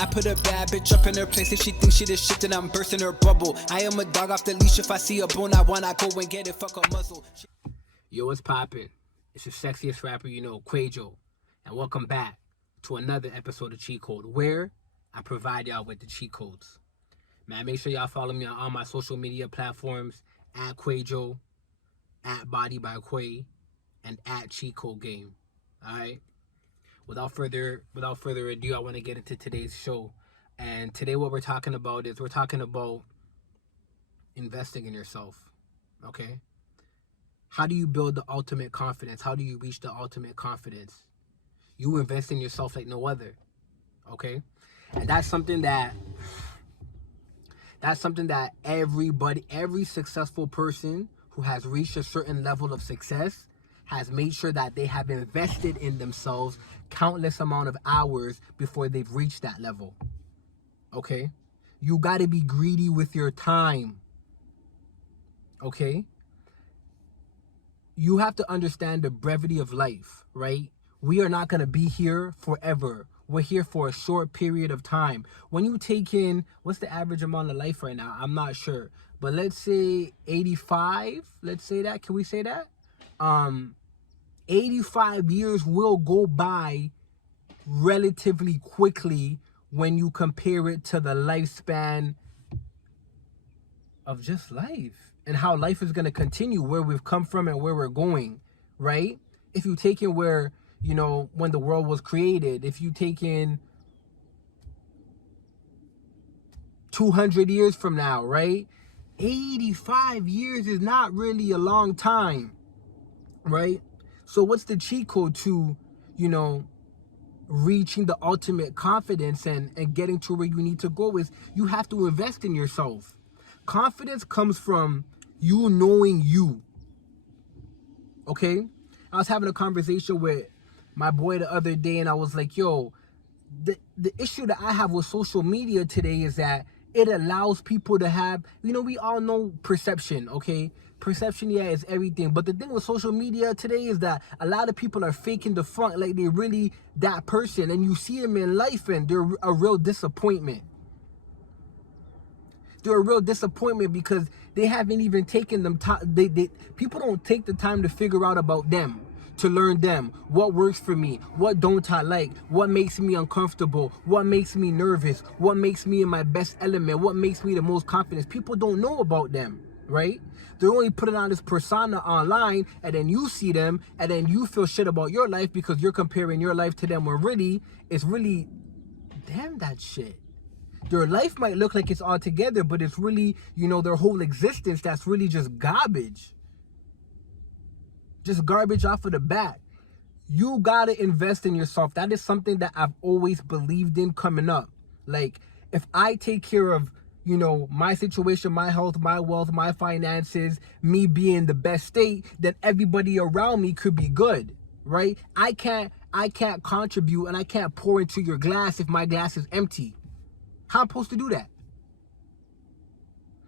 I put a bad bitch up in her place. If she thinks she the shit, then I'm bursting her bubble. I am a dog off the leash. If I see a bone I want, I go and get it. Fuck a muzzle. Yo, what's poppin'? It's the sexiest rapper you know, Kwaejo. And welcome back to another episode of Cheat Code, where I provide y'all with the cheat codes. Man, make sure y'all follow me on all my social media platforms, at Kwaejo, at Body by Quay, and at Cheat Code Game. Alright? Without further ado, I want to get into today's show. And today what we're talking about is investing in yourself. Okay? How do you build the ultimate confidence? How do you reach the ultimate confidence? You invest in yourself like no other. Okay? And that's something that every successful person who has reached a certain level of success has made sure that they have invested in themselves countless amount of hours before they've reached that level. Okay? You got to be greedy with your time. Okay? You have to understand the brevity of life, right? We are not going to be here forever. We're here for a short period of time. When you take in, what's the average amount of life right now? I'm not sure. But let's say 85. Let's say that. Can we say that? 85 years will go by relatively quickly when you compare it to the lifespan of just life and how life is going to continue, where we've come from and where we're going, right? If you take in where, you know, when the world was created, if you take in 200 years from now, right? 85 years is not really a long time, right? So what's the cheat code to, you know, reaching the ultimate confidence and getting to where you need to go is you have to invest in yourself. Confidence comes from you knowing you. Okay? I was having a conversation with my boy the other day and I was like, yo, the issue that I have with social media today is that it allows people to have, you know, we all know perception, okay? Perception, yeah, is everything. But the thing with social media today is that a lot of people are faking the front like they're really that person. And you see them in life and they're a real disappointment. They're a real disappointment because they haven't even taken them time. People don't take the time to figure out about them, to learn them, what works for me, what don't I like, what makes me uncomfortable, what makes me nervous, what makes me in my best element, what makes me the most confident. People don't know about them, right? They're only putting on this persona online, and then you see them, and then you feel shit about your life because you're comparing your life to them, when really, it's really, damn that shit. Their life might look like it's all together, but it's really, you know, their whole existence that's really just garbage. Just garbage off of the bat. You gotta invest in yourself. That is something that I've always believed in coming up. Like, if I take care of, you know, my situation, my health, my wealth, my finances, me being the best state, then everybody around me could be good, right? I can't contribute and I can't pour into your glass if my glass is empty. How am I supposed to do that?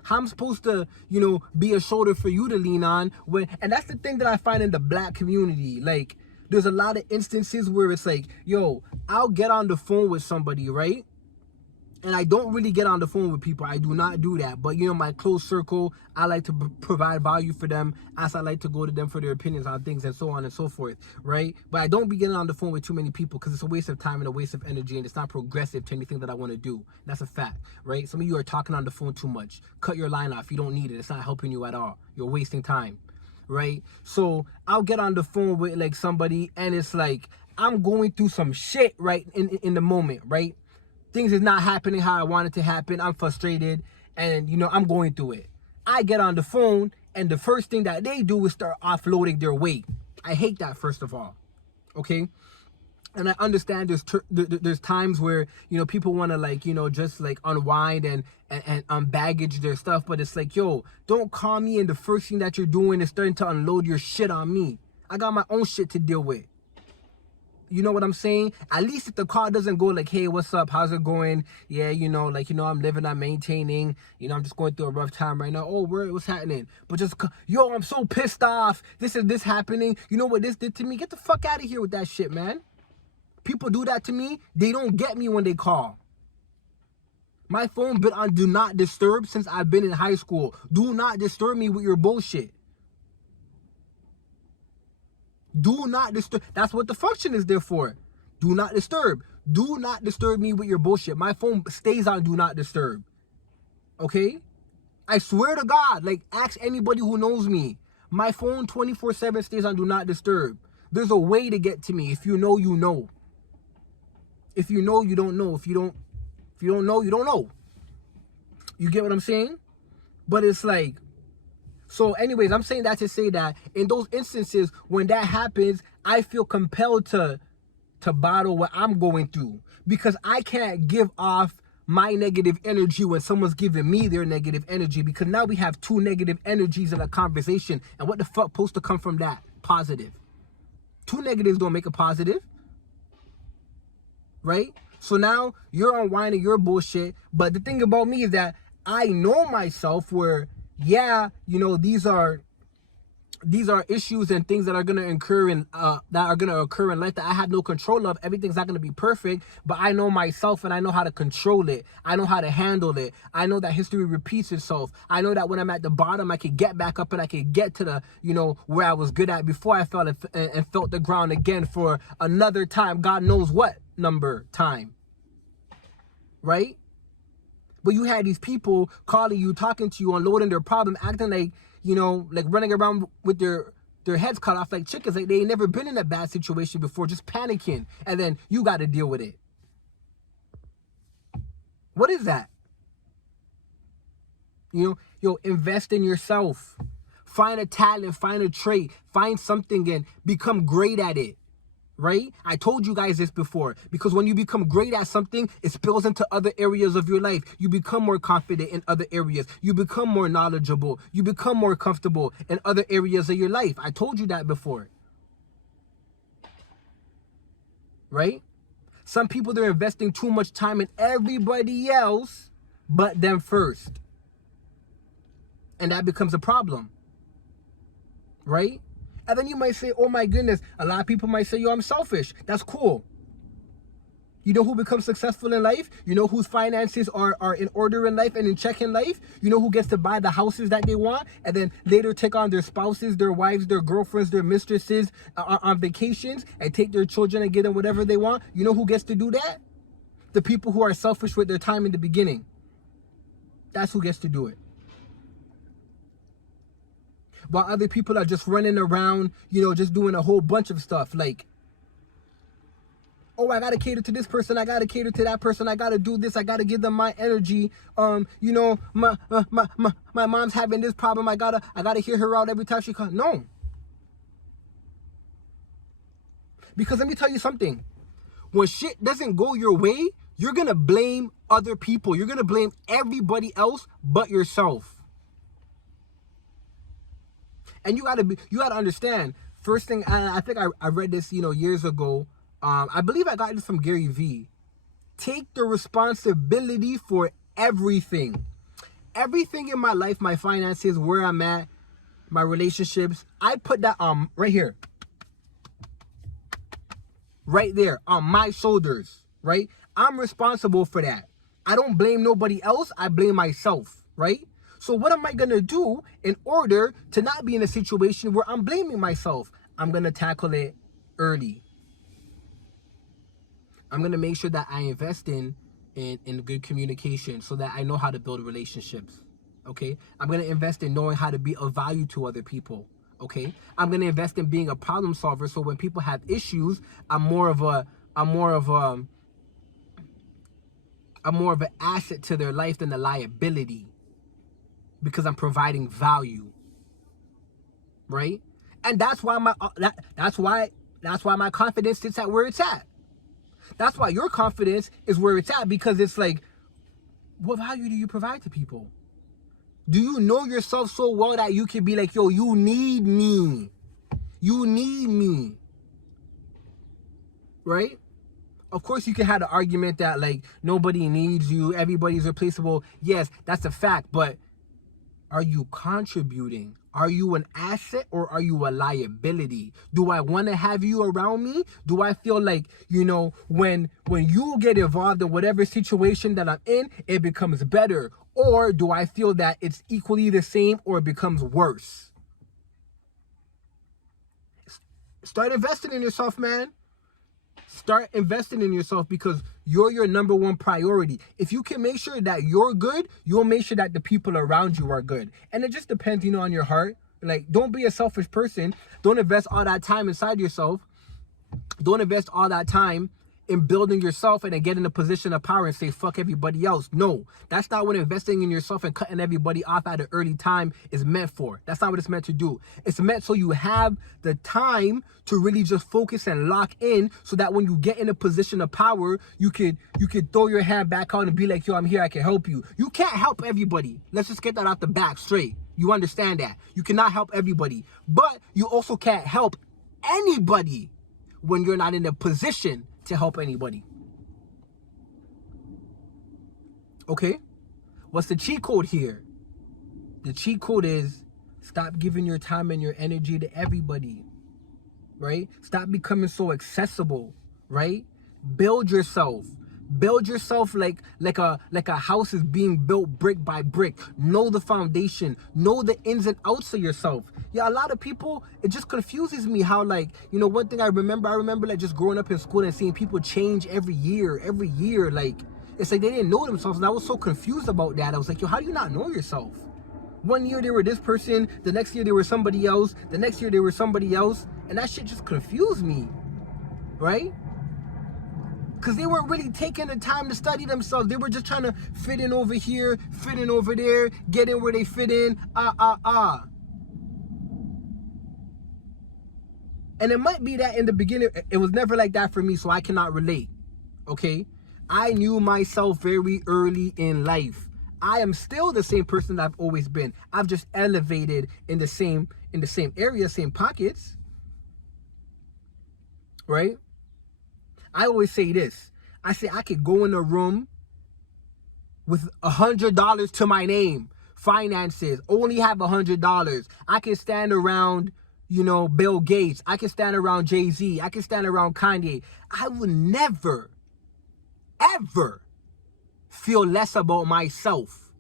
How I'm supposed to, you know, be a shoulder for you to lean on when, and that's the thing that I find in the black community. Like, there's a lot of instances where it's like, yo, I'll get on the phone with somebody, right? And I don't really get on the phone with people. I do not do that. But, you know, my close circle, I like to provide value for them as I like to go to them for their opinions on things and so on and so forth, right? But I don't be getting on the phone with too many people because it's a waste of time and a waste of energy, and it's not progressive to anything that I want to do. That's a fact, right? Some of you are talking on the phone too much. Cut your line off. You don't need it. It's not helping you at all. You're wasting time, right? So I'll get on the phone with like somebody and it's like I'm going through some shit right in the moment, right? Things is not happening how I want it to happen. I'm frustrated and, you know, I'm going through it. I get on the phone and the first thing that they do is start offloading their weight. I hate that, first of all, okay? And I understand there's times where, you know, people want to, like, you know, just like unwind and unbaggage their stuff. But it's like, yo, don't call me and the first thing that you're doing is starting to unload your shit on me. I got my own shit to deal with. You know what I'm saying? At least if the call doesn't go like, hey, what's up? How's it going? Yeah, you know, like, you know, I'm living, I'm maintaining. You know, I'm just going through a rough time right now. Oh, what's happening? But just, yo, I'm so pissed off. This happening. You know what this did to me? Get the fuck out of here with that shit, man. People do that to me. They don't get me when they call. My phone been on do not disturb since I've been in high school. Do not disturb me with your bullshit. Do not disturb. That's what the function is there for. Do not disturb. Do not disturb me with your bullshit. My phone stays on do not disturb. Okay? I swear to God, like, ask anybody who knows me. My phone 24/7 stays on do not disturb. There's a way to get to me. If you know, you know. If you know, you don't know. If you don't know, you don't know. You get what I'm saying? But it's like, so anyways, I'm saying that to say that in those instances when that happens, I feel compelled to bottle what I'm going through, because I can't give off my negative energy when someone's giving me their negative energy, because now we have two negative energies in a conversation, and what the fuck supposed to come from that? Positive. Two negatives don't make a positive, right? So now you're unwinding your bullshit, but the thing about me is that I know myself where, yeah, you know, these are issues and things that are gonna occur in life that I have no control of. Everything's not gonna be perfect, but I know myself and I know how to control it. I know how to handle it. I know that history repeats itself. I know that when I'm at the bottom, I can get back up and I can get to the, you know, where I was good at before I fell and felt the ground again for another time. God knows what number time, right? But you had these people calling you, talking to you, unloading their problem, acting like, you know, like running around with their heads cut off like chickens, like they ain't never been in a bad situation before, just panicking, and then you got to deal with it. What is that? You know, invest in yourself. Find a talent, find a trait, find something and become great at it. Right? I told you guys this before, because when you become great at something, it spills into other areas of your life. You become more confident in other areas. You become more knowledgeable. You become more comfortable in other areas of your life. I told you that before. Right? Some people, they're investing too much time in everybody else but them first. And that becomes a problem. Right? And then you might say, oh my goodness, a lot of people might say, yo, I'm selfish. That's cool. You know who becomes successful in life? You know whose finances are in order in life and in check in life? You know who gets to buy the houses that they want and then later take on their spouses, their wives, their girlfriends, their mistresses on vacations and take their children and get them whatever they want? You know who gets to do that? The people who are selfish with their time in the beginning. That's who gets to do it. While other people are just running around, you know, just doing a whole bunch of stuff like, oh, I gotta cater to this person, I gotta cater to that person, I gotta do this, I gotta give them my energy. You know, my mom's having this problem, I gotta hear her out every time she comes. No. Because let me tell you something. When shit doesn't go your way, you're gonna blame other people. You're gonna blame everybody else but yourself. And you gotta understand. First thing, I think I read this, you know, years ago. I believe I got this from Gary Vee. Take the responsibility for everything. Everything in my life, my finances, where I'm at, my relationships, I put that right here. Right there on my shoulders, right? I'm responsible for that. I don't blame nobody else. I blame myself, right? So what am I going to do in order to not be in a situation where I'm blaming myself? I'm going to tackle it early. I'm going to make sure that I invest in good communication so that I know how to build relationships. Okay? I'm going to invest in knowing how to be of value to other people. Okay? I'm going to invest in being a problem solver so when people have issues, I'm more of an asset to their life than a liability. Because I'm providing value, right? And that's why that's why my confidence sits at where it's at. That's why your confidence is where it's at, because it's like, what value do you provide to people? Do you know yourself so well that you can be like, yo, you need me. You need me. Right? Of course, you can have the argument that like nobody needs you, everybody's replaceable. Yes, that's a fact, but are you contributing? Are you an asset or are you a liability? Do I want to have you around me? Do I feel like, when you get involved in whatever situation that I'm in, it becomes better? Or do I feel that it's equally the same or it becomes worse? Start investing in yourself, man. Start investing in yourself because you're your number one priority. If you can make sure that you're good, you'll make sure that the people around you are good. And it just depends, on your heart. Like, don't be a selfish person. Don't invest all that time inside yourself. Don't invest all that time in building yourself and then get in a position of power and say, fuck everybody else. No, that's not what investing in yourself and cutting everybody off at an early time is meant for. That's not what it's meant to do. It's meant so you have the time to really just focus and lock in so that when you get in a position of power, you could throw your hand back out and be like, yo, I'm here, I can help you. You can't help everybody. Let's just get that out the back straight. You understand that. You cannot help everybody, but you also can't help anybody when you're not in a position to help anybody. Okay? What's the cheat code here? The cheat code is stop giving your time and your energy to everybody. Right? Stop becoming so accessible. Right? Build yourself. Build yourself like a house is being built brick by brick. Know the foundation. Know the ins and outs of yourself. Yeah, a lot of people, it just confuses me how, one thing I remember like just growing up in school and seeing people change every year. Like, it's like they didn't know themselves, and I was so confused about that. I was like, yo, how do you not know yourself? One year they were this person, the next year they were somebody else, the next year they were somebody else, and that shit just confused me, right? Because they weren't really taking the time to study themselves. They were just trying to fit in over here, fit in over there, get in where they fit in, And it might be that in the beginning, it was never like that for me, so I cannot relate, okay? I knew myself very early in life. I am still the same person that I've always been. I've just elevated in the same area, same pockets, right? I always say this. I say I could go in a room with $100 to my name, finances, only have $100. I can stand around, Bill Gates. I can stand around Jay-Z. I can stand around Kanye. I would never, ever feel less about myself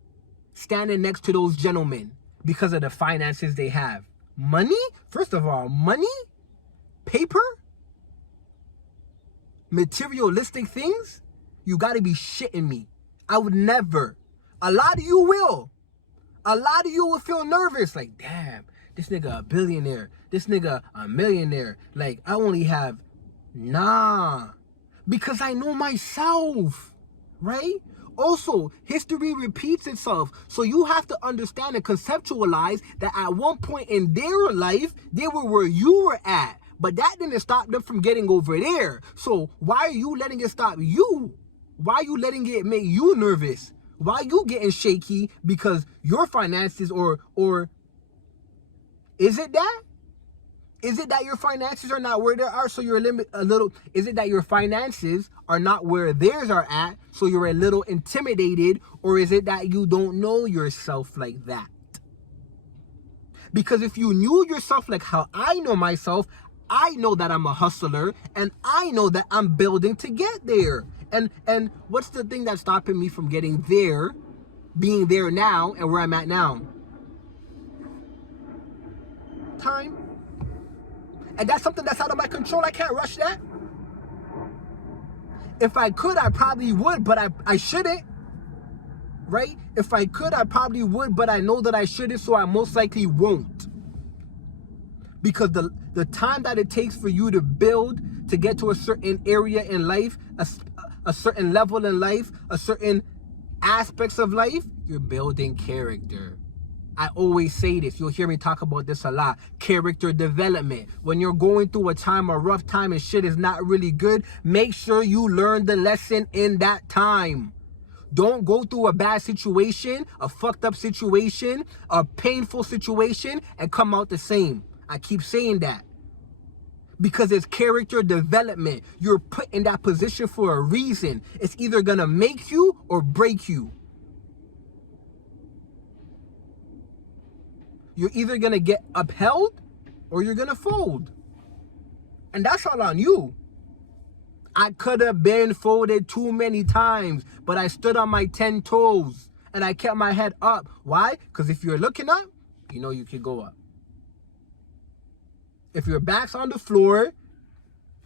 standing next to those gentlemen because of the finances they have. Money? First of all, money? Paper? Materialistic things? You gotta be shitting me. I would never. A lot of you will. A lot of you will feel nervous. Like, damn, this nigga a billionaire. This nigga a millionaire. Like, I only have... Nah. Because I know myself. Right? Also, history repeats itself. So you have to understand and conceptualize that at one point in their life, they were where you were at. But that didn't stop them from getting over there. So why are you letting it stop you? Why are you letting it make you nervous? Why are you getting shaky because your finances or is it that? Is it that your finances are not where they are, so you're is it that your finances are not where theirs are at, so you're a little intimidated? Or is it that you don't know yourself like that? Because if you knew yourself like how I know myself, I know that I'm a hustler, and I know that I'm building to get there. And what's the thing that's stopping me from getting there, being there now, and where I'm at now? Time. And that's something that's out of my control. I can't rush that. If I could, I probably would, but I shouldn't. Right? If I could, I probably would, but I know that I shouldn't, so I most likely won't. Because the time that it takes for you to build, to get to a certain area in life, a certain level in life, a certain aspects of life, you're building character. I always say this. You'll hear me talk about this a lot. Character development. When you're going through a time, a rough time, and shit is not really good, make sure you learn the lesson in that time. Don't go through a bad situation, a fucked up situation, a painful situation, and come out the same. I keep saying that. Because it's character development. You're put in that position for a reason. It's either gonna make you or break you. you're either gonna get upheld or you're gonna fold. And that's all on you. I could have been folded too many times, but I stood on my 10 toes and I kept my head up. Why? Because if you're looking up, you know you can go up. If your back's on the floor,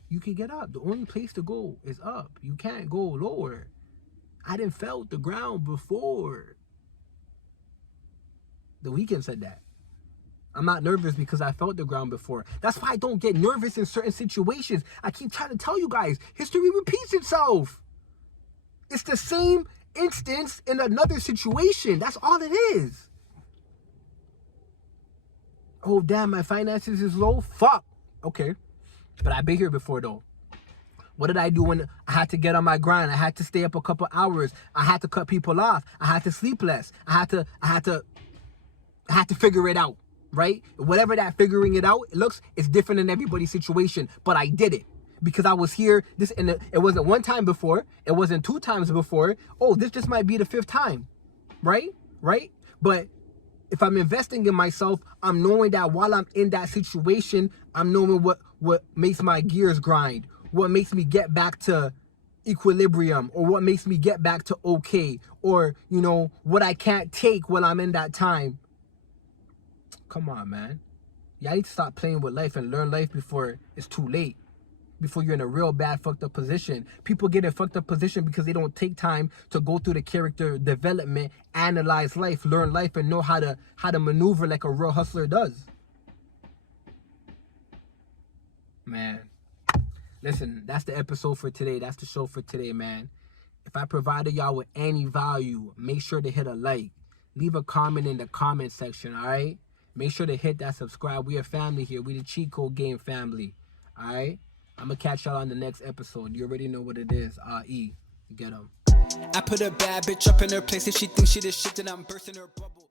you can get up. The only place to go is up. You can't go lower. I didn't felt the ground before. The Weeknd said that. I'm not nervous because I felt the ground before. That's why I don't get nervous in certain situations. I keep trying to tell you guys, history repeats itself. It's the same instance in another situation. That's all it is. Oh, damn, my finances is low? Fuck. Okay. But I've been here before, though. What did I do when I had to get on my grind? I had to stay up a couple hours. I had to cut people off. I had to sleep less. I had to figure it out, right? Whatever that figuring it out looks, it's different in everybody's situation. But I did it because I was here. It wasn't one time before. It wasn't 2 times before. Oh, this just might be the 5th time, right? Right? But if I'm investing in myself, I'm knowing that while I'm in that situation, I'm knowing what makes my gears grind, what makes me get back to equilibrium, or what makes me get back to okay, or, you know, what I can't take while I'm in that time. Come on, man. Y'all need to stop playing with life and learn life before it's too late. Before you're in a real bad fucked up position. People get in fucked up position because they don't take time to go through the character development, analyze life, learn life, and know how to maneuver like a real hustler does. Man. Listen, that's the episode for today. That's the show for today, man. If I provided y'all with any value, make sure to hit a like. Leave a comment in the comment section, all right? Make sure to hit that subscribe. We a family here. We the Cheat Code Game family, all right? I'm going to catch y'all on the next episode. You already know what it is. Get them. I put a bad bitch up in her place. If she thinks she the shit, then I'm bursting her bubble.